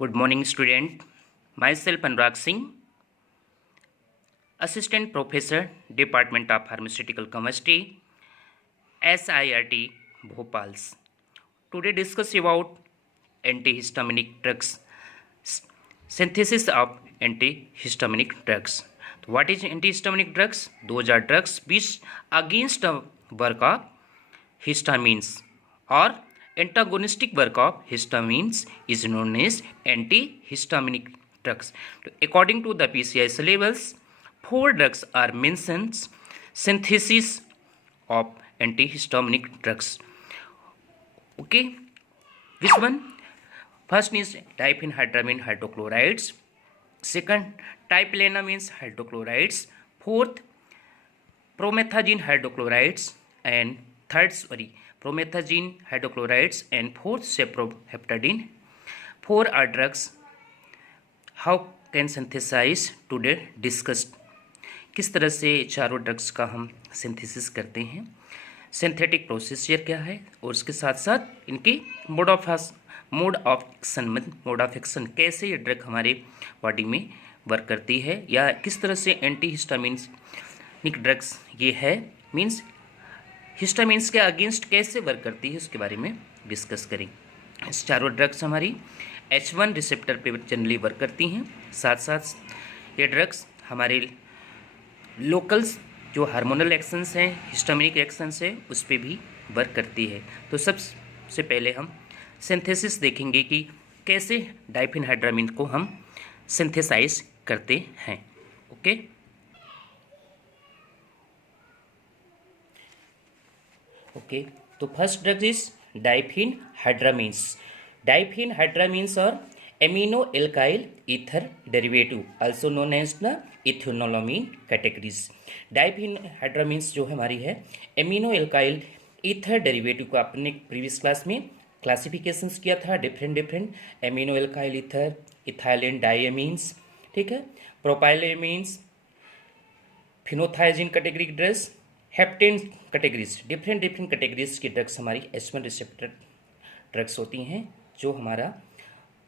Good morning, student. Myself Anurag Singh, Assistant Professor, Department of Pharmaceutical Chemistry, SIRT, Bhopal. Today discuss about antihistaminic drugs, synthesis of antihistaminic drugs. What is antihistaminic drugs? Those are drugs which against the work of histamines or antagonistic work of histamines is known as antihistaminic drugs. According to the PCI syllabus, 4 drugs are mentioned synthesis of antihistaminic drugs. Okay, this one first is diphenhydramine hydrochlorides, second typlenamines hydrochlorides, fourth promethazine hydrochlorides, and third promethazine hydrochlorides, and fourth cyproheptadine. 4 are drugs. How can synthesize? Today discussed किस तरह से चारों drugs का हम synthesis करते हैं, synthetic procedure क्या है, और उसके साथ साथ इनकी मोड ऑफ एक्शन कैसे ये ड्रग हमारे बॉडी में वर्क करती है, या किस तरह से एंटी हिस्टामिनिक ड्रग्स ये है, मीन्स हिस्टामिन्स के अगेंस्ट कैसे वर्क करती है, उसके बारे में डिस्कस करेंगे। इस चारों ड्रग्स हमारी H1 रिसेप्टर पे जनरली वर्क करती हैं, साथ साथ ये ड्रग्स हमारे लोकल्स जो हार्मोनल एक्शंस हैं, हिस्टामिनिक एक्शंस है, उस पर भी वर्क करती है। तो सबसे पहले हम सिंथेसिस देखेंगे कि कैसे डाइफेनहाइड्रामिन को हम सिंथेसाइज करते हैं। ओके, तो first drug is diphenhydramines. Diphenhydramines और amino alkyl ether derivative also known as the ethanolamine categories. Diphenhydramines जो हमारी है एमिनो एल्काइल ईथर डेरिवेटिव को आपने प्रीवियस क्लास में क्लासिफिकेशंस किया था, different amino alkyl ether, ethylene diamines, ठीक है, propylamines, phenothiazine category drugs, heptane categories, different categories की ड्रग्स हमारी H1 रिसेप्टर ड्रग्स होती हैं जो हमारा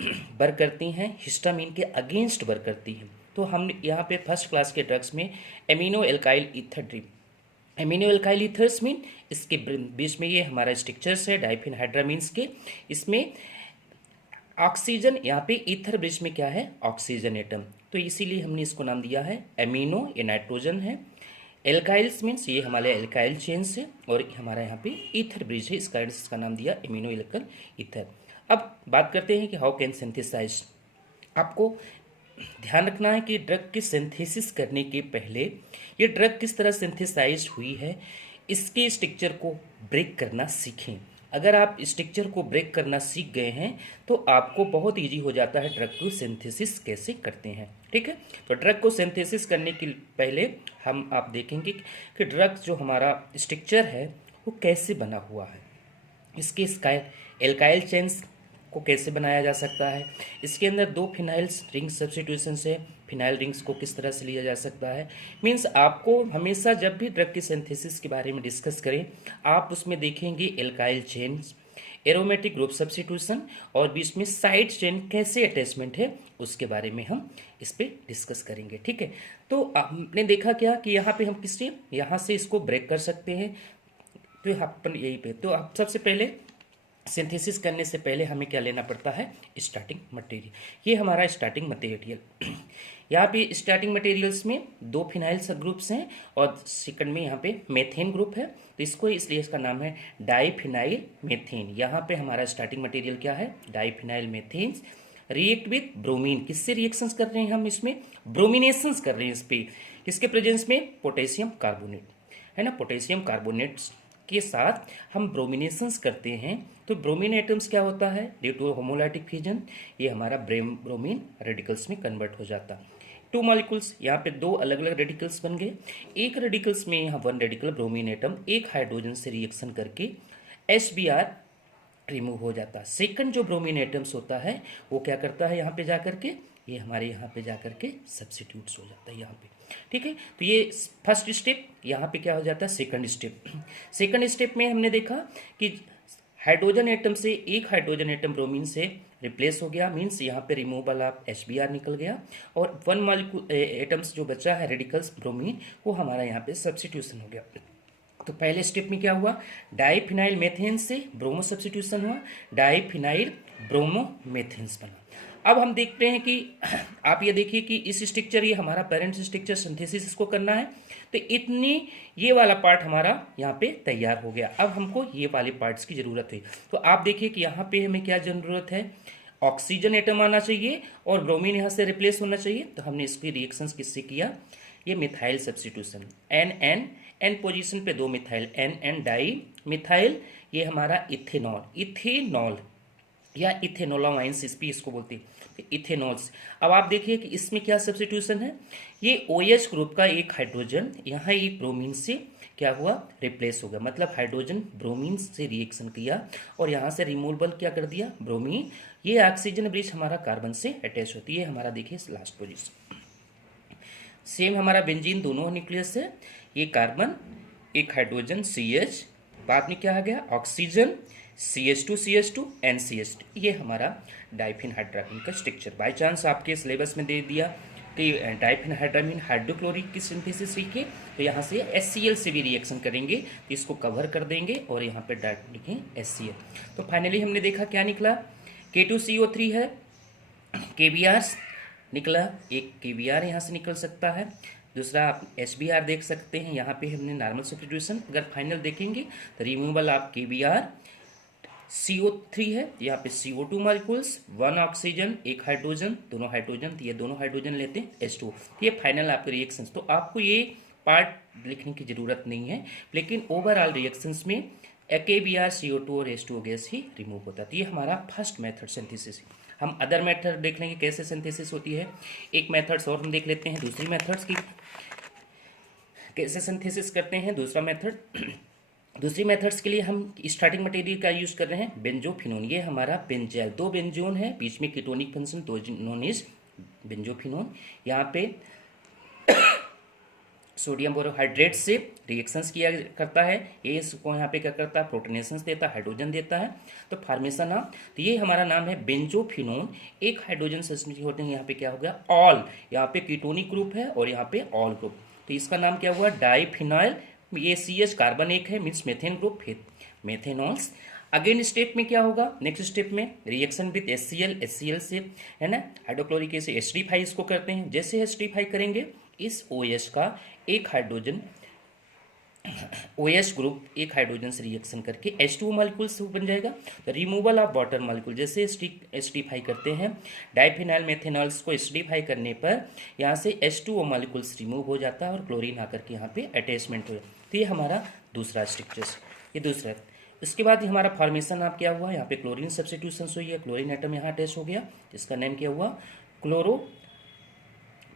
वर्क करती हैं, हिस्टामिन के अगेंस्ट वर्क करती हैं। तो हम यहाँ पे फर्स्ट क्लास के ड्रग्स में एमिनो एल्काइल ईथर्स मीन इसके बीच में ये हमारा स्ट्रक्चर्स है डाइफेनहाइड्रामिन्स के, इसमें ऑक्सीजन, यहाँ पे ईथर ब्रिज में क्या है, ऑक्सीजन एटम, तो इसीलिए हमने इसको नाम दिया है एमिनो, ये नाइट्रोजन है, एल्काइल्स मीन्स ये हमारे एल्काइल चेन्स है, और हमारा यहाँ पे ईथर ब्रिज है, इसका नाम दिया एमिनो एल्काइल ईथर। अब बात करते हैं कि हाउ कैन सिंथेसाइज। आपको ध्यान रखना है कि ड्रग की सिंथेसिस करने के पहले ये ड्रग किस तरह सिंथेसाइज हुई है, इसके स्ट्रक्चर को ब्रेक करना सीखें। अगर आप स्ट्रक्चर को ब्रेक करना सीख गए हैं तो आपको बहुत इजी हो जाता है ड्रग को सिंथेसिस कैसे करते हैं, ठीक है। तो ड्रग को सिंथेसिस करने के पहले आप देखेंगे कि ड्रग जो हमारा स्ट्रक्चर है वो कैसे बना हुआ है, इसके एल्काइल चेन्स को कैसे बनाया जा सकता है, इसके अंदर 2 फिनाइल्स रिंग सब्स्टिट्यूशन से फिनाइल रिंग्स को किस तरह से लिया जा सकता है। मीन्स आपको हमेशा जब भी ड्रग की सिंथेसिस के बारे में डिस्कस करें आप उसमें देखेंगे alkyl chains, aromatic group substitution, और बीच में साइड चेन कैसे अटैचमेंट है उसके बारे में हम इस पर डिस्कस करेंगे, ठीक है। तो आपने देखा क्या कि यहाँ पे हम यहाँ से इसको ब्रेक कर सकते हैं, तो अपन यही पे, तो आप सबसे पहले सिंथेसिस करने से पहले हमें क्या लेना पड़ता है, स्टार्टिंग मटेरियल। ये हमारा स्टार्टिंग मटेरियल, यहाँ पे स्टार्टिंग मटेरियल्स में 2 फिनाइल सब ग्रुप्स हैं और सेकंड में यहाँ पे मेथेन ग्रुप है, तो इसको इसलिए इसका नाम है डाइफिनाइल मेथेन। यहाँ पे हमारा स्टार्टिंग मटेरियल क्या है, diphenyl methane react with bromine. किससे रिएक्शंस कर रहे हैं हम, इसमें ब्रोमिनेशंस कर रहे हैं इस पे, किसके प्रेजेंस में, पोटेशियम कार्बोनेट है ना, पोटेशियम कार्बोनेट के साथ हम ब्रोमिनेशंस करते हैं। तो ब्रोमीन एटम्स क्या होता है, ड्यू टू होमोलाइटिक फ्यूजन ये हमारा ब्रोमीन रेडिकल्स में कन्वर्ट हो जाता। 2 मॉलिक्यूल्स, यहाँ पे 2 अलग अलग रेडिकल्स बन गए, एक रेडिकल्स में यहाँ 1 रेडिकल ब्रोमीन एटम एक हाइड्रोजन से रिएक्शन करके HBr रिमूव हो जाता। सेकंड जो ब्रोमीन एटम्स होता है वो क्या करता है, यहाँ पे जाकर के ये हमारे यहाँ पे जाकर के सब्स्टिट्यूट्स हो जाता है यहाँ पे, ठीक है। तो ये फर्स्ट स्टेप, यहाँ पे क्या हो जाता है, सेकंड स्टेप में हमने देखा कि हाइड्रोजन एटम से एक हाइड्रोजन एटम ब्रोमीन से रिप्लेस हो गया, मीन्स यहाँ पे रिमूवल ऑफ HBr निकल गया, और 1 मॉलिक्यूल एटम्स जो बचा है रेडिकल्स ब्रोमीन, वो हमारा यहाँ पे सब्स्टिट्यूशन हो गया। तो पहले स्टेप में क्या हुआ, डाइफिनाइल मेथेन से ब्रोमो सब्स्टिट्यूशन हुआ, डाइफिनाइल ब्रोमो मेथेन्स बना। अब हम देखते हैं कि आप ये देखिए कि इस स्ट्रक्चर, ये हमारा पेरेंट स्ट्रक्चर सिंथेसिस इसको करना है, तो इतनी ये वाला पार्ट हमारा यहाँ पे तैयार हो गया। अब हमको ये वाले पार्ट्स की ज़रूरत है। तो आप देखिए कि यहाँ पे हमें क्या ज़रूरत है, ऑक्सीजन एटम आना चाहिए और ब्रोमीन यहाँ से रिप्लेस होना चाहिए। तो हमने इसकी रिएक्शंस किससे किया, ये मिथाइल सब्स्टिट्यूशन, एन पोजीशन पे 2 मिथाइल, एन डाई मिथाइल, ये हमारा इथेनॉल या इथेनोलामाइंस इस भी इसको बोलते हैं, तो इथेनॉल्स। अब आप देखिए कि इसमें क्या सब्स्टिट्यूशन है, ये OH ग्रुप का एक हाइड्रोजन यहाँ एक ब्रोमीन से क्या हुआ, रिप्लेस हो गया, मतलब हाइड्रोजन ब्रोमीन से रिएक्शन किया और यहाँ से रिमूवल क्या कर दिया, ब्रोमीन। ये ऑक्सीजन ब्रिज हमारा कार्बन से अटैच होती है, हमारा देखिए लास्ट पोजिशन। सेम हमारा बेंजीन दोनों न्यूक्लियस है, ये कार्बन एक हाइड्रोजन CH, बाद में क्या आ गया, ऑक्सीजन CH2 NCH2, ये हमारा डाइफिन हाइड्रामीन का स्ट्रक्चर। बाय चांस आपके सिलेबस में दे दिया कि डाइफिन हाइड्रामीन हाइड्रोक्लोरिक की सिंथेसिस लिखे, तो यहाँ से HCl से भी रिएक्शन करेंगे, तो इसको कवर कर देंगे और यहाँ पे डायरेक्ट लिखें HCl। तो फाइनली हमने देखा क्या निकला, K2CO3 है, KBr निकला, एक KBr यहाँ से निकल सकता है, दूसरा आप HBr देख सकते हैं, यहाँ पे हमने नॉर्मल सब्स्टिट्यूशन। अगर फाइनल देखेंगे तो रिमूवल ऑफ KBr, CO3 है, यहाँ पे CO2 मॉलिक्यूल्स, 1 ऑक्सीजन, एक हाइड्रोजन, दोनों हाइड्रोजन, तो ये दोनों हाइड्रोजन लेते हैं H2, तो ये फाइनल आपके रिएक्शंस। तो आपको ये पार्ट लिखने की जरूरत नहीं है, लेकिन ओवरऑल रिएक्शंस में KBr, CO2 और H2O गैस ही रिमूव होता है। तो ये हमारा फर्स्ट मेथड सिंथेसिस है। हम अदर मेथड देख लेंगे कैसे सिंथेसिस होती है, एक मेथड्स और हम देख लेते हैं दूसरी मेथड्स की कैसे सिंथेसिस करते हैं। दूसरी मेथड्स के लिए हम स्टार्टिंग मटेरियल का यूज कर रहे हैं बेंजोफिनोन, ये हमारा बेंजेल, 2 बेंजोन है, बीच में कीटोनिक फंक्शन, तो नोन इज बेंजोफिनोन। यहाँ पे सोडियम बोरोहाइड्रेट से रिएक्शंस किया करता है, ये इसको यहाँ पे क्या करता है, प्रोटोनेशंस देता है, हाइड्रोजन देता है, तो फार्मेशन ऑफ, तो ये हमारा नाम है बेंजोफिनोन। एक हाइड्रोजन सब्स्टिट्यूट होते हैं, यहाँ पे क्या हो गया, ऑल, यहाँ पे कीटोनिक ग्रुप है और यहाँ पे ऑल ग्रुप, तो इसका नाम क्या हुआ, डाइफिनाइल, ये CH कार्बन एक है, मीन्स मेथेन ग्रुप, फिर मेथेनॉल्स। अगेन स्टेप में क्या होगा, नेक्स्ट स्टेप में रिएक्शन विथ HCl से, है ना, हाइड्रोक्लोरिक एसिड एसिडिफाई इसको करते हैं। जैसे एसिडिफाई करेंगे, इस OH का एक हाइड्रोजन, OH ग्रुप एक हाइड्रोजन से रिएक्शन करके H2O मॉलिक्यूल्स बन जाएगा। तो रिमूवल ऑफ वाटर मॉलिक्यूल, जैसे एसिडिफाई करते हैं डाइफिनाइल मेथेनॉल्स को, एसिडिफाई करने पर यहाँ से H2O मॉलिक्यूल्स रिमूव हो जाता है और क्लोरीन आकर के यहाँ पे अटैचमेंट हो जाता है। तो ये हमारा दूसरा स्ट्रक्चर, ये दूसरा। इसके बाद हमारा फॉर्मेशन आप क्या हुआ, यहाँ पे क्लोरीन सब्स्टिट्यूशन हुई है, क्लोरीन एटम यहाँ अटैच हो गया, इसका नेम क्या हुआ, क्लोरो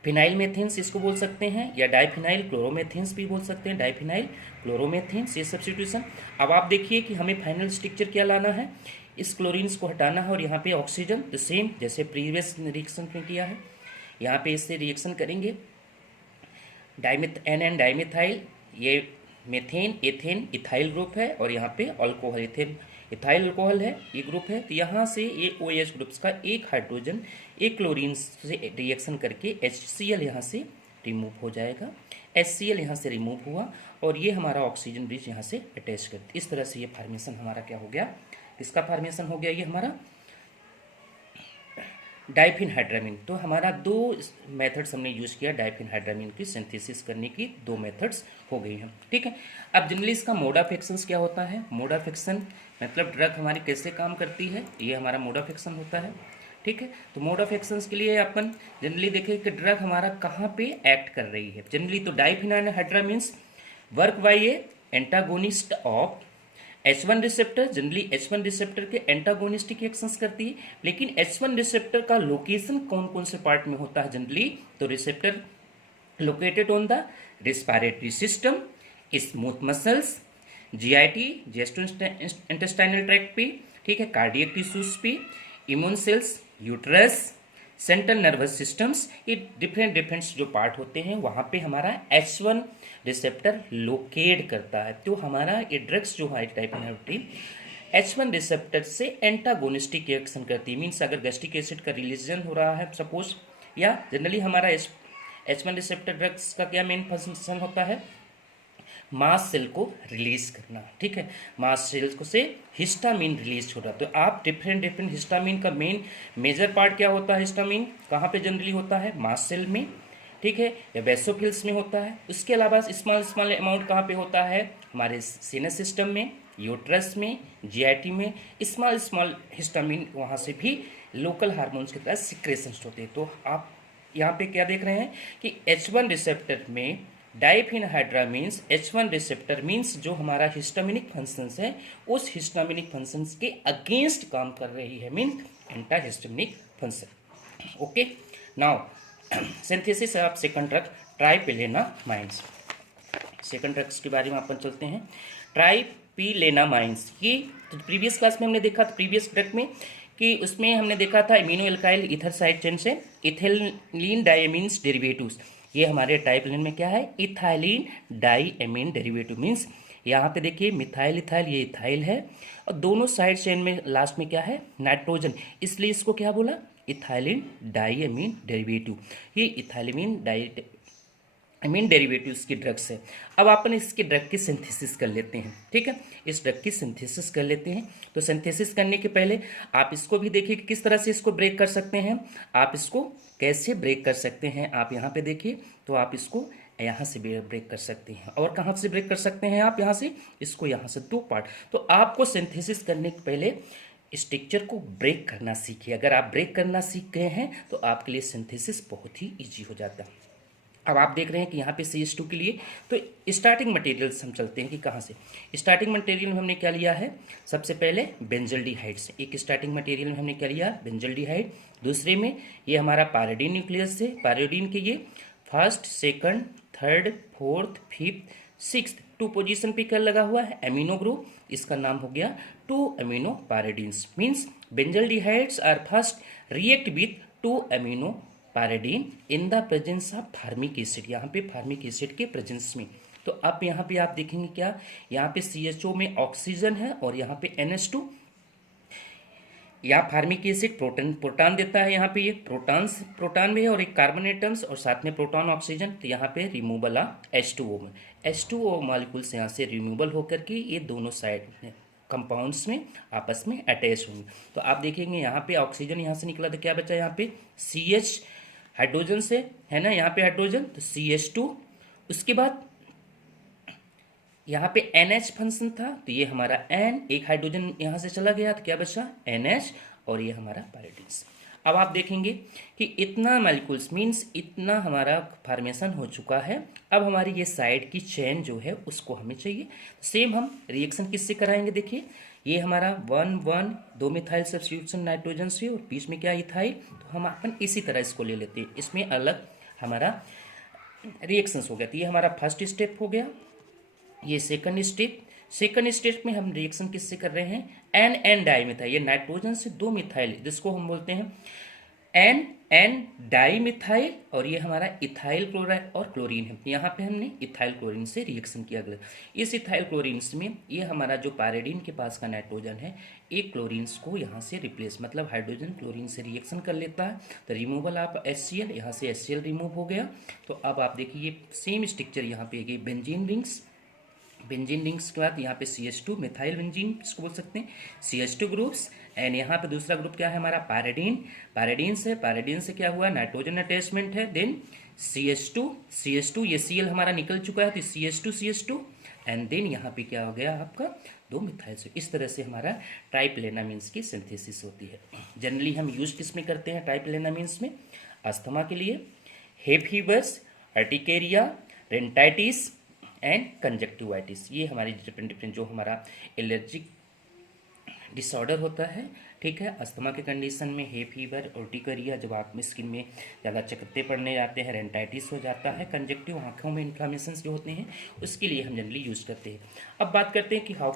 फिनाइल मेथेन्स इसको बोल सकते हैं, या डाइफिनाइल क्लोरोमेथेन्स भी बोल सकते हैं, डाइफिनाइल क्लोरोमेथेन्स, ये सब्स्टिट्यूशन। अब आप देखिए कि हमें फाइनल स्ट्रक्चर क्या लाना है, इस क्लोरीन्स को हटाना है और यहाँ पे ऑक्सीजन, तो सेम जैसे प्रीवियस रिएक्शन में किया है, यहाँ पे इससे रिएक्शन करेंगे, NN डाइमिथाइल, ये मेथेन, एथेन, इथाइल ग्रुप है और यहाँ पे अल्कोहल, इथाइल अल्कोहल है, ये ग्रुप है। तो यहाँ से ये OH ग्रुप्स का एक हाइड्रोजन एक क्लोरीन से रिएक्शन करके HCl यहाँ से रिमूव हो जाएगा, HCl यहाँ से रिमूव हुआ और ये हमारा ऑक्सीजन ब्रिज यहाँ से अटैच कर, इस तरह से ये फार्मेशन हमारा क्या हो गया, इसका फार्मेशन हो गया ये हमारा डाइफिन हाइड्रामीन। तो हमारा 2 मेथड्स हमने यूज किया डाइफिन हाइड्रामीन की सिंथेसिस करने की, 2 मेथड्स हो गई हैं, ठीक है। अब जनरली इसका मोड ऑफ एक्शन क्या होता है, मोड ऑफ एक्शन मतलब ड्रग हमारी कैसे काम करती है, ये हमारा मोड ऑफ एक्शन होता है, ठीक है। तो मोड ऑफ एक्शन के लिए अपन जनरली देखें कि ड्रग हमारा कहाँ पे एक्ट कर रही है। जनरली तो diphenhydramines work by a antagonist of H1 receptor, generally H1 receptor के एंटागोनिस्टिक एक्शंस करती है, लेकिन H1 रिसेप्टर का लोकेशन कौन कौन से पार्ट में होता है जनरली, तो receptor located on the respiratory system, smooth muscles, GIT gastrointestinal tract पे, ठीक है, कार्डियक टिश्यूज पे, immune cells, uterus, central nervous systems, ये डिफरेंट जो पार्ट होते हैं वहाँ पे हमारा H1 रिसेप्टर लोकेट करता है। तो हमारा ये ड्रग्स जो है टाइप H1 रिसेप्टर से एंटागोनिस्टिक रिएक्शन करती है। मीन्स अगर गैस्ट्रिक एसिड का रिलीजन हो रहा है सपोज, या जनरली हमारा H1 रिसेप्टर ड्रग्स का क्या मेन फंक्शन होता है, मास सेल को रिलीज करना, ठीक है, मास सेल को से हिस्टामिन रिलीज हो रहा है। तो आप डिफरेंट हिस्टामिन का मेजर पार्ट क्या होता है, हिस्टामिन कहाँ पे जनरली होता है, मास सेल में, ठीक है, या बेसोफिल्स में होता है। उसके अलावा स्मॉल अमाउंट कहाँ पे होता है, हमारे सीनस सिस्टम में, यूट्रस में, जीआईटी में, स्मॉल हिस्टामिन वहाँ से भी लोकल हार्मोन्स के तहत सिक्रेशंस होते हैं। तो आप यहाँ पे क्या देख रहे हैं कि H1 रिसेप्टर में डाइफिनहाइड्रा मीन्स H1 रिसेप्टर मीन्स जो हमारा हिस्टामिनिक फंक्शंस है उस हिस्टामिनिक फंक्शंस के अगेंस्ट काम कर रही है, mean antihistaminic function. Okay, now synthesis of second drug tripelennamines. Second drugs के बारे में अपन चलते हैं। ट्राइपिलेनामाइंस, ये तो प्रीवियस क्लास में हमने देखा था, प्रीवियस ड्रग में कि उसमें हमने देखा था immuno alkyl ether side chain से इथेलिन डाइएमीन्स डेरिवेटिव्स। ये हमारे ट्राइपिलेन में क्या है, इथाइलिन डाइएमीन डेरिवेटिव। मीन्स यहाँ पे देखिए मिथाइल इथाइल, ये इथाइल है, और दोनों साइड चेन में लास्ट में क्या है, नाइट्रोजन, इसलिए इसको क्या बोला, इथाइलिन डाइएमीन डेरिवेटिव। ये इथाइलिन डाइएमीन डेरिवेटिव्स की ड्रग्स है। अब अपन इसके ड्रग की सिंथेसिस कर लेते हैं, ठीक है, इस ड्रग की सिंथेसिस कर लेते हैं। तो सिंथेसिस करने के पहले आप इसको भी देखिए कि किस तरह से इसको ब्रेक कर सकते हैं, आप इसको कैसे ब्रेक कर सकते हैं। आप यहाँ पे देखिए तो आप इसको यहाँ से ब्रेक कर सकते हैं, और कहाँ से ब्रेक कर सकते हैं आप, यहाँ से, इसको यहाँ से दो पार्ट। तो आपको सिंथेसिस करने के पहले स्ट्रक्चर को ब्रेक करना सीखिए। अगर आप ब्रेक करना सीख गए हैं तो आपके लिए सिंथेसिस बहुत ही ईजी हो जाता है। अब आप देख रहे हैं कि यहाँ पे CH2 के लिए तो स्टार्टिंग मटेरियल्स हम चलते हैं कि कहाँ से। स्टार्टिंग मटेरियल में हमने क्या लिया है, सबसे पहले बेंजल्डिहाइड से एक स्टार्टिंग मटेरियल में हमने क्या लिया, बेंजल्डिहाइड। दूसरे में ये हमारा पायरिडीन न्यूक्लियस से, पायरिडीन के ये first, second, third, fourth, fifth, sixth 2 position पे क्या लगा हुआ है, एमिनो ग्रुप, इसका नाम हो गया 2 amino pyridines. Means benzaldehydes are first react with 2 amino pyridine in the presence of formic acid, यहाँ पे फार्मिक एसिड के प्रेजेंस में। तो अब यहाँ पे आप देखेंगे क्या, यहाँ पे CHO में ऑक्सीजन है और यहाँ पे NH2, यहाँ फार्मिक एसिड प्रोटॉन देता है, यहाँ पे ये प्रोटॉन भी है और एक कार्बन एटम्स और साथ में प्रोटॉन ऑक्सीजन। तो यहाँ पे रिमूवल ऑफ H2O में, H2O मॉलिक्यूल्स यहाँ से रिमूवल होकर के ये दोनों साइड में कंपाउंड्स में आपस में अटैच होंगे। तो आप देखेंगे यहाँ पे ऑक्सीजन यहाँ से निकला तो क्या बचा, यहाँ पे CH हाइड्रोजन से है ना, यहाँ पे हाइड्रोजन तो CH2, उसके बाद यहाँ पे NH फंक्शन था तो ये हमारा N, एक हाइड्रोजन यहाँ से चला गया तो क्या बचा NH, और ये हमारा पायरिडीन्स। अब आप देखेंगे कि इतना मॉलिक्यूल्स मीन्स इतना हमारा फॉर्मेशन हो चुका है। अब हमारी ये साइड की चेन जो है उसको हमें चाहिए। सेम हम रिएक्शन किससे कराएंगे, देखिए ये हमारा 1 2 मिथाइल सब्स्टिट्यूशन नाइट्रोजन से और बीच में क्या इथाइल, तो हम अपन इसी तरह इसको ले लेते हैं। इसमें अलग हमारा रिएक्शंस हो गया। तो ये हमारा फर्स्ट स्टेप हो गया, ये सेकंड स्टेप में हम रिएक्शन किससे कर रहे हैं, N डाइमिथाइल, ये नाइट्रोजन से 2 मिथाइल जिसको हम बोलते हैं N डाइमिथाइल, और ये हमारा इथाइल क्लोराइड और क्लोरीन है। यहाँ पे हमने इथाइल क्लोरीन से रिएक्शन किया गया। इस इथाइल क्लोरीन में ये हमारा जो पायरिडीन के पास का नाइट्रोजन है एक क्लोरीन्स को यहाँ से रिप्लेस, मतलब हाइड्रोजन क्लोरीन से रिएक्शन कर लेता है। तो रिमूवल ऑफ HCl, यहाँ से HCl रिमूव हो गया। तो अब आप देखिए ये सेम स्ट्रक्चर यहाँ पे गई, बेंजीन रिंग्स के बाद यहाँ पे CH2 मिथाइल बेंजीन इसको बोल सकते हैं, CH2 ग्रुप्स, एंड यहाँ पे दूसरा ग्रुप क्या है हमारा पायरिडीन से क्या हुआ, नाइट्रोजन अटैचमेंट है। देन CH2 ये Cl हमारा निकल चुका है तो CH2 एंड देन यहाँ पे क्या हो गया आपका 2 मिथाइल। से इस तरह से हमारा ट्राइप्लेनामीन्स की सिंथेसिस होती है। जनरली हम यूज किस में करते हैं ट्राइप्लेनामीन्स में, अस्थमा के लिए, हे फीवर्स, अर्टिकेरिया, रेंटाइटिस एंड कंजक्टिवाइटिस, ये हमारी डिफरेंट जो हमारा एलर्जिक डिसऑर्डर होता है, ठीक है। अस्थमा के कंडीशन में हे फीवर, अर्टिकेरिया, जब आप स्किन में ज़्यादा चकत्ते पड़ने जाते हैं, रेंटाइटिस हो जाता है, कंजक्टिव आँखों में इन्फ्लामेशंस जो होते हैं उसके लिए हम जनरली यूज़ करते हैं। अब बात करते हैं कि हाउ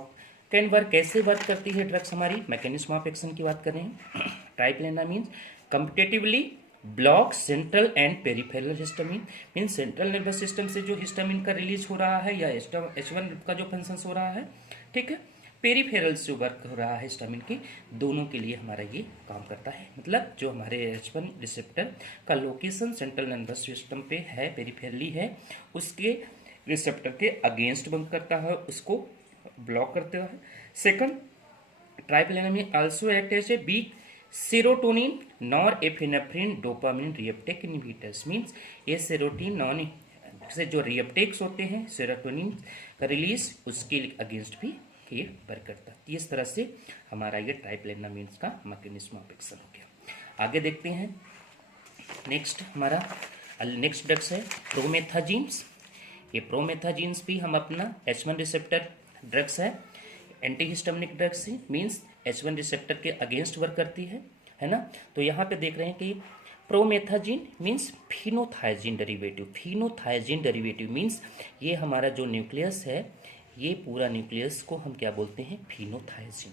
कैन वर्क, कैसे वर्क करती है ड्रग्स हमारी, मैकेनिज्म ऑफ एक्शन की बात कर रहे हैं। Tripelennamine competitively block central and peripheral histamine, mean central nervous system से जो हिस्टामिन का रिलीज हो रहा है या H1 का जो फंक्शंस हो रहा है, ठीक है, पेरिफेरल्स जो वर्क हो रहा है हिस्टामिन के, दोनों के लिए हमारा ये काम करता है। मतलब जो हमारे H1 रिसेप्टर का लोकेशन सेंट्रल नर्वस सिस्टम पे है, पेरिफेरली है, उसके रिसेप्टर के अगेंस्ट वर्क करता है, उसको ब्लॉक करते हैं। Second, tripelennamine also act as a weak serotonin norepinephrine dopamine reuptake inhibitors. Means ये सेरोटिन नॉन से जो रिएप्टेक्स होते हैं, सेरोटोनिन का रिलीज, उसके अगेंस्ट भी ये वर्क करता है। इस तरह से हमारा ये ट्राइप्लेनामीन्स का मैकेनिज्म ऑफ एक्शन हो गया। आगे देखते हैं। नेक्स्ट हमारा नेक्स्ट ड्रग्स है प्रोमेथाजीन्स। ये प्रोमेथाजीन्स भी हम अपना H1 रिसेप्टर ड्रग्स है, एंटीहिस्टामिनिक ड्रग्स ही, मीन्स H1 रिसेप्टर के अगेंस्ट वर्क करती है ना। तो यहाँ पे देख रहे हैं कि promethazine means phenothiazine derivative. Phenothiazine derivative means ये हमारा जो न्यूक्लियस है, ये पूरा न्यूक्लियस को हम क्या बोलते हैं, फिनोथायजीन।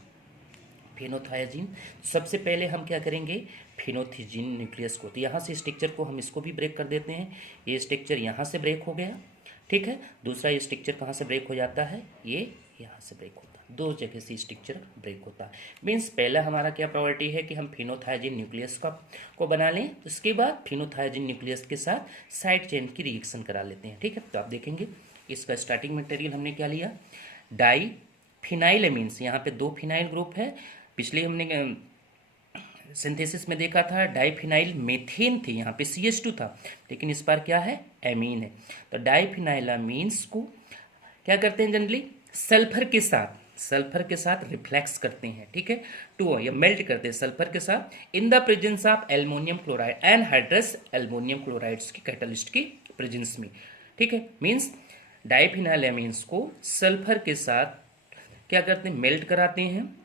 फिनोथायजीन सबसे पहले हम क्या करेंगे, फिनोथीजिन न्यूक्लियस को, तो यहाँ से स्ट्रक्चर को हम इसको भी ब्रेक कर देते हैं। ये स्ट्रक्चर यहाँ से ब्रेक हो गया, ठीक है। दूसरा ये स्ट्रक्चर कहाँ से ब्रेक हो जाता है, ये यहाँ से ब्रेक होता है। दो जगह से स्ट्रक्चर ब्रेक होता है। मीन्स पहला हमारा क्या प्रॉपर्टी है कि हम फिनोथायजीन न्यूक्लियस को बना लें, उसके बाद फिनोथायजीन न्यूक्लियस के साथ साइड चेन की रिएक्शन करा लेते हैं, ठीक है। तो आप देखेंगे इसका स्टार्टिंग मटेरियल हमने क्या लिया, डाई फिनाइलएमीन्स। यहाँ पे दो फिनाइल ग्रुप है। पिछले हमने सिंथेसिस में देखा था डाइफिनाइल मेथेन थी, यहाँ पे CH2 था, लेकिन इस बार क्या है, एमीन है। तो डाइफिनाइलामीन्स को क्या करते हैं, जनरली सल्फर के साथ रिफ्लेक्स करते हैं, ठीक है, टू या मेल्ट करते हैं सल्फर के साथ in the presence of aluminium chloride and hydrous aluminium chlorides की कैटलिस्ट की प्रेजेंस में, ठीक है। मीन्स डाइफिनाइलामीन्स को सल्फर के साथ क्या करते हैं, मेल्ट कराते हैं,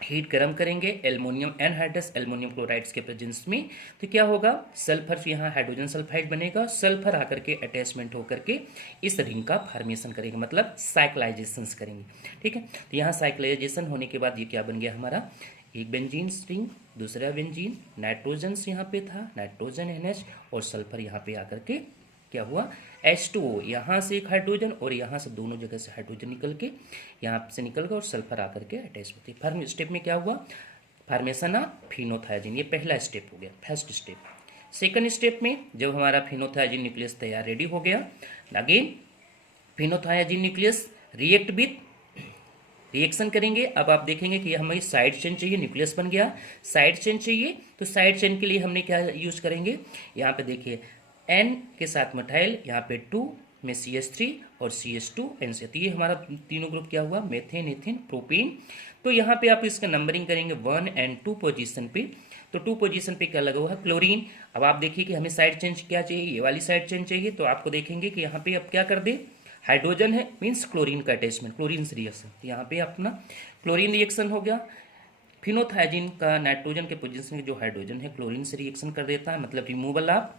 हीट गर्म करेंगे एल्युमिनियम एनहाइड्रस एल्युमिनियम क्लोराइड्स के प्रेजेंस में। तो क्या होगा, सल्फर से यहाँ हाइड्रोजन सल्फाइड बनेगा, सल्फर आकर के अटैचमेंट होकर के इस रिंग का फॉर्मेशन करेंगे, मतलब साइक्लाइजेशन करेंगे, ठीक है। तो यहाँ साइक्लाइजेशन होने के बाद ये क्या बन गया हमारा, एक बेंजीन रिंग, दूसरा बेंजीन, नाइट्रोजन यहाँ पे था, नाइट्रोजन NH, और सल्फर यहाँ पे आकर के क्या हुआ, H2O, यहाँ से एक हाइड्रोजन और यहाँ से दोनों जगह से हाइड्रोजन निकल के यहाँ से निकल गया और सल्फर आकर के अटैच होती है। फर्स्ट स्टेप में क्या हुआ, फॉर्मेशन ऑफ फिनोथायजीन, ये पहला स्टेप हो गया, फर्स्ट स्टेप। सेकंड स्टेप में जब हमारा फिनोथायजीन न्यूक्लियस तैयार रेडी हो गया, again phenothiazine nucleus react with reaction करेंगे। अब आप देखेंगे कि हमें साइड चेन चाहिए, न्यूक्लियस बन गया, साइड चेन चाहिए, तो साइड चेन के लिए हमने क्या यूज करेंगे, यहाँ पे देखिए N के साथ मिथाइल, यहाँ पे 2 में CH3 और CH2 N से, तो ये हमारा तीनों ग्रुप क्या हुआ, मेथेन, एथेन, प्रोपेन। तो यहाँ पे आप इसका नंबरिंग करेंगे 1 और 2 पोजीशन पे, तो 2 पोजीशन पे क्या लगा हुआ है, क्लोरीन। अब आप देखिए कि हमें साइड चेन क्या चाहिए, ये वाली साइड चेन चाहिए, तो आपको देखेंगे कि यहाँ पे अब क्या कर दे, हाइड्रोजन है, मीन्स क्लोरीन का अटैचमेंट, क्लोरीन से रिएक्शन, तो यहाँ पे अपना क्लोरीन रिएक्शन हो गया। फिनोथायजीन का नाइट्रोजन के पोजीशन में जो हाइड्रोजन है क्लोरीन से रिएक्शन कर देता है, मतलब रिमूवल ऑफ,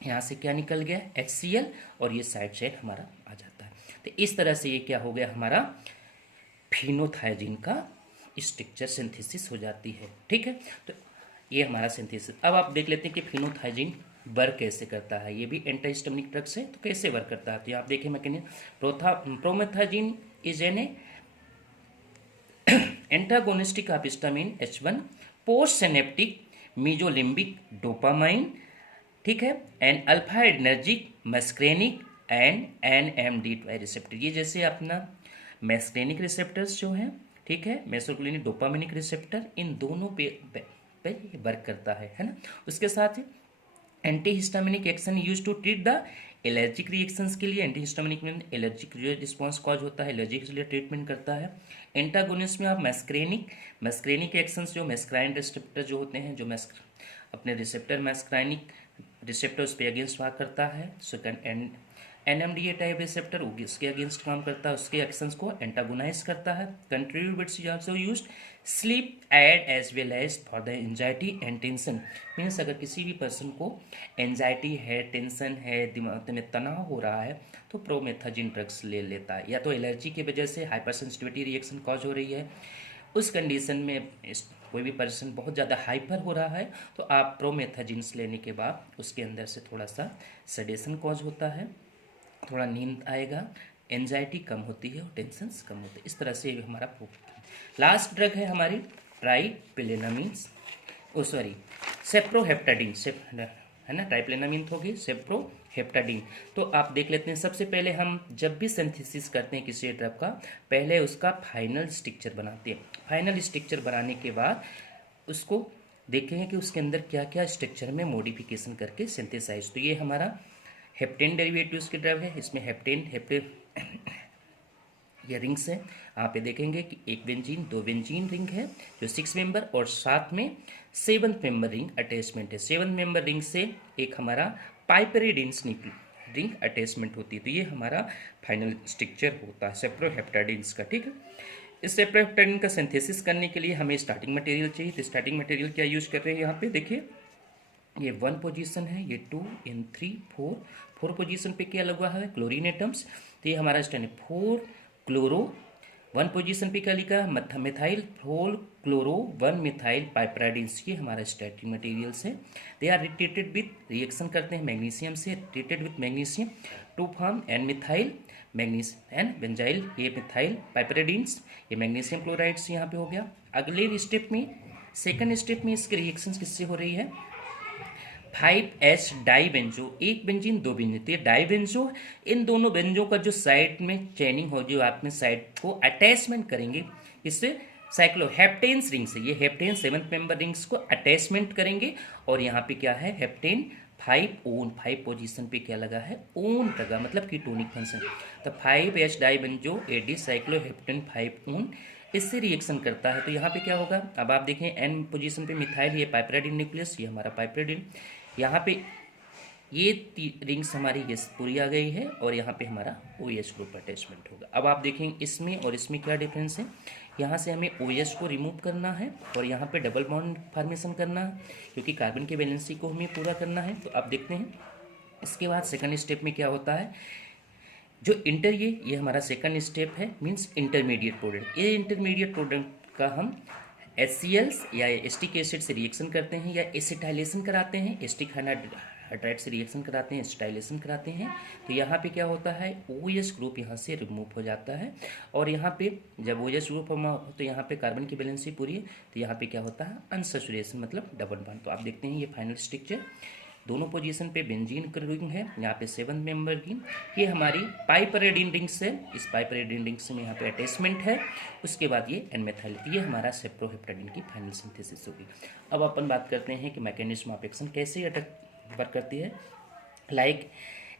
यहाँ से क्या निकल गया, HCl, और ये साइड चेन हमारा आ जाता है। तो इस तरह से ये क्या हो गया, हमारा फिनोथायजीन का स्ट्रक्चर सिंथेसिस हो जाती है, ठीक है। तो ये हमारा सिंथेसिस। अब आप देख लेते हैं कि फिनोथायजीन वर्क कैसे करता है, ये भी एंटीहिस्टामिनिक ड्रग्स है, तो कैसे वर्क करता है। तो आप देखें mechanism, promethazine is an antagonistic of histamine H1, post synaptic mesolimbic dopamine, ठीक है, and alpha adrenergic muscarinic and NMD2 receptor. ये जैसे अपना मैस्क्रेनिक रिसेप्टर्स जो हैं, ठीक है, मेसोक्लिनिक डोपामिनिक रिसेप्टर, इन दोनों पे वर्क करता है ना। उसके साथ antihistaminic action use to treat the allergic reactions के लिए, एंटीहिस्टामिनिक में एलर्जिक रिस्पॉन्स कॉज होता है, एलर्जी के लिए ट्रीटमेंट करता है। एंटागोनिस्ट में आप मैस्क्रेनिक एक्शंस, जो मैस्क्राइन रिसेप्टर जो होते हैं, जो अपने रिसेप्टर मैस्क्राइनिक रिसेप्टर उस पर अगेंस्ट वर्क करता है। सेकंड NMDA टाइप रिसेप्टर उसके अगेंस्ट काम करता है, उसके एक्शंस को एंटागोनाइज करता है। Contributes is also used sleep aid as well as for the anxiety and tension. Means अगर किसी भी पर्सन को एंजाइटी है, टेंशन है, दिमाग में तनाव हो रहा है, तो प्रोमेथाजीन ड्रग्स ले लेता है। या तो एलर्जी की वजह से हाइपर सेंसिटिविटी रिएक्शन कॉज हो रही है, उस कंडीशन में कोई भी पर्सन बहुत ज़्यादा हाइपर हो रहा है, तो आप प्रोमेथाजीन्स लेने के बाद उसके अंदर से थोड़ा सा सेडेशन कॉज होता है, थोड़ा नींद आएगा, एंजाइटी कम होती है और टेंशन्स कम होते हैं। इस तरह से हमारा लास्ट ड्रग है हमारी ट्राइप्लेनामीन्स, सॉरी सेप्रोहेप्टाडीन, है ना, ट्राइप्लेनामीन हो गई, सेप्रोहेप्टाडीन। तो आप देख लेते हैं, सबसे पहले हम जब भी सिंथेसिस करते हैं किसी ड्रग का, पहले उसका फाइनल स्ट्रक्चर बनाते हैं। फाइनल स्ट्रक्चर बनाने के बाद उसको देखेंगे कि उसके अंदर क्या क्या स्ट्रक्चर में मॉडिफिकेशन करके सिंथेसाइज। तो ये हमारा हेप्टेन डेरिवेटिव्स की ड्रग है, इसमें हेप्टेन ये रिंग्स है। आप ये देखेंगे कि एक बेंजीन, दो बेंजीन रिंग है जो 6 मेंबर, और साथ में 7th मेंबर रिंग अटैचमेंट है। 7th मेंबर रिंग से एक हमारा पाइपरिडीन्स रिंग अटैचमेंट होती है। तो ये हमारा फाइनल स्ट्रक्चर होता है सेप्रोहेप्टाडीन्स का, ठीक है। इस सेप्रोहेप्टाडीन का सिंथेसिस करने के लिए हमें स्टार्टिंग मटेरियल चाहिए। तो स्टार्टिंग मटेरियल क्या यूज कर रहे हैं यहाँ पे देखिए, ये 1 पोजीशन है, ये 2 एंड 3 4 पोजीशन पे क्या लगा है, क्लोरीन एटम्स। तो ये हमारा स्टैंड है 4 क्लोरो, 1 पोजीशन पे क्या लिखा है, मिथाइल 4 क्लोरो 1 मिथाइल पाइपराइडिन्स। ये हमारा स्टार्टिंग मटेरियल्स है। They are treated with, reaction करते हैं मैग्नीशियम से, treated with magnesium to form N methyl magnesium N benzyl, ये मिथाइल पाइपराइडिन्स, ये मैग्नीशियम क्लोराइड्स यहाँ पे हो गया। अगले स्टेप में, सेकंड स्टेप में इसके रिएक्शंस किससे हो रही है, 5H डाइबेंजो, एक बेंजीन दो बेंजीन, तो ये डाइबेंजो, इन दोनों बेंजो का जो साइड में चेनिंग हो, जो आप में साइड को अटैचमेंट करेंगे इससे साइक्लोहेप्टेन्स रिंग से, ये हेप्टेन 7th मेंबर रिंग्स को अटैचमेंट करेंगे। और यहाँ पे क्या है, हेप्टेन 5 ओन, 5 पोजीशन पे क्या लगा है, ओन लगा, मतलब कीटोनिक फंक्शन। तो 5H डाइबेंजो एडी साइक्लोहेप्टेन 5 ओन इससे रिएक्शन करता है। तो यहाँ पे क्या होगा, अब आप देखें एन पोजीशन पे मिथाइल, ये पाइपराइडिन न्यूक्लियस, ये हमारा पाइपराइडिन, यहाँ पे ये रिंग्स हमारी ये पूरी आ गई है, और यहाँ पे हमारा OH ग्रुप अटैचमेंट होगा। अब आप देखें इसमें और इसमें क्या डिफरेंस है, यहाँ से हमें OH को रिमूव करना है और यहाँ पे डबल बॉन्ड फॉर्मेशन करना है, क्योंकि कार्बन की वैलेंसी को हमें पूरा करना है। तो आप देखते हैं इसके बाद सेकंड स्टेप में क्या होता है, जो ये हमारा सेकंड स्टेप है, मीन्स इंटरमीडिएट प्रोडक्ट। ये इंटरमीडिएट प्रोडक्ट का हम HCl या एस्टिक एसिड से रिएक्शन करते हैं, या एसिटाइलेशन कराते हैं, एस्टिक हाइड्राइड से रिएक्शन कराते हैं, एसिटाइलेशन कराते हैं। तो यहाँ पे क्या होता है, OH ग्रुप यहाँ से रिमूव हो जाता है, और यहाँ पे जब OH ग्रुप हो तो यहाँ पे कार्बन की बैलेंसी पूरी है, तो यहाँ पे क्या होता है, अनसैचुरेशन, मतलब डबल बॉन्ड। तो आप देखते हैं ये फाइनल स्ट्रक्चर, दोनों पोजीशन पे बेंजीन रिंग है, यहाँ पे 7th मेंबर रिंग, ये हमारी पाइपराइडिन रिंग्स है, इस पाइपराइडिन रिंग्स में यहाँ पे अटैचमेंट है। उसके बाद ये एन मेथाइल, ये हमारा सेप्रोहेप्टाडीन की फाइनल सिंथेसिस होगी। अब अपन बात करते हैं कि मैकेनिज्म ऑफ एक्शन कैसे वर्क करती है। Like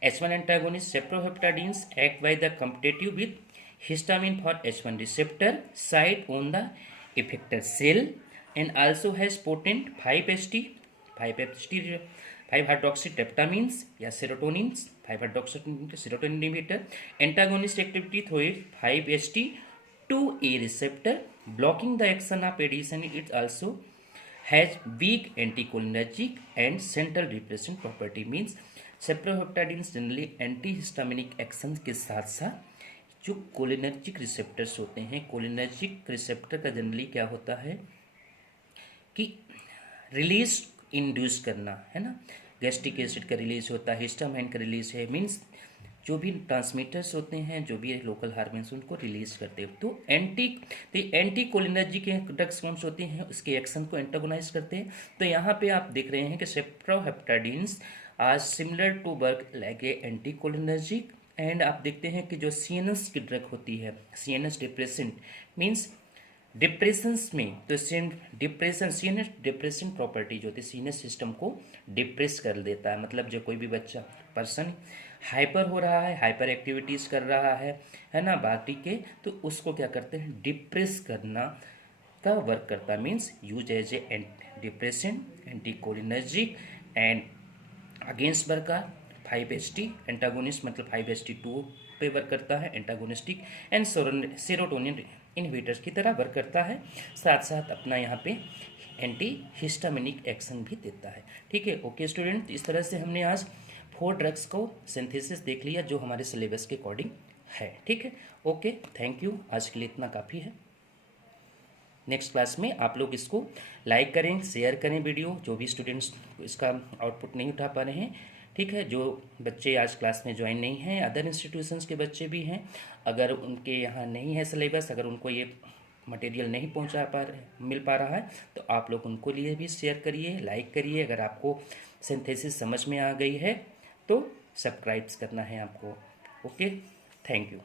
H1 antagonist cyproheptadines act by the competitive with histamine for H1 receptor site on the effector cell and also has potent 5HT 5 hydroxytryptamines या serotonins, 5 hydroxy serotonin inhibitor, antagonist activity through 5HT2A receptor blocking the action of addition. It also has weak anticholinergic and central depression property. Means cyproheptadines generally antihistaminic action के साथ साथ जो cholinergic receptors होते हैं, cholinergic receptor का generally क्या होता है कि रिलीज इंड्यूस करना, है ना, गैस्ट्रिक एसिड का रिलीज होता है, हिस्टामाइन का रिलीज है, मीन्स जो भी ट्रांसमीटर्स होते हैं, जो भी लोकल हार्मोन्स उनको रिलीज करते हैं। तो एंटी कोलिनर्जिक ड्रग्स कौन से होते हैं, उसके एक्शन को एंटागोनाइज करते हैं। तो यहाँ पे आप देख रहे हैं कि cyproheptadines are similar to work like a anti cholinergic. And आप देखते हैं कि जो CNS की ड्रग होती है, CNS डिप्रेसेंट, मीन्स डिप्रेशंस में, तो CNS डिप्रेशन प्रॉपर्टी जो होती है CNS सिस्टम को डिप्रेस कर देता है। मतलब जो कोई भी बच्चा पर्सन हाइपर हो रहा है, हाइपर एक्टिविटीज़ कर रहा है ना, बाकी के, तो उसको क्या करते हैं, डिप्रेस करना का वर्क करता है। Means use as a depression, anti cholinergic and against work का 5HT एंटागोनिस्ट, मतलब 5HT2 पे वर्क करता है, एंटागोनिस्टिक एंड सेरोटोनिन इनहिबिटर्स की तरह वर्क करता है। साथ साथ अपना यहाँ पे एंटी हिस्टामिनिक एक्शन भी देता है। ठीक है, ओके स्टूडेंट, इस तरह से हमने आज 4 ड्रग्स को सिंथेसिस देख लिया जो हमारे सिलेबस के अकॉर्डिंग है। ठीक है, ओके, थैंक यू, आज के लिए इतना काफ़ी है। नेक्स्ट क्लास में आप लोग इसको लाइक करें, शेयर करें वीडियो, जो भी स्टूडेंट्स इसका आउटपुट नहीं उठा पा रहे हैं, ठीक है। जो बच्चे आज क्लास में ज्वाइन नहीं हैं, अदर इंस्टीट्यूशंस के बच्चे भी हैं, अगर उनके यहाँ नहीं है सिलेबस, अगर उनको ये मटेरियल नहीं मिल पा रहा है, तो आप लोग उनको लिए भी शेयर करिए, लाइक करिए। अगर आपको सिंथेसिस समझ में आ गई है तो सब्सक्राइब्स करना है आपको। Okay, thank you.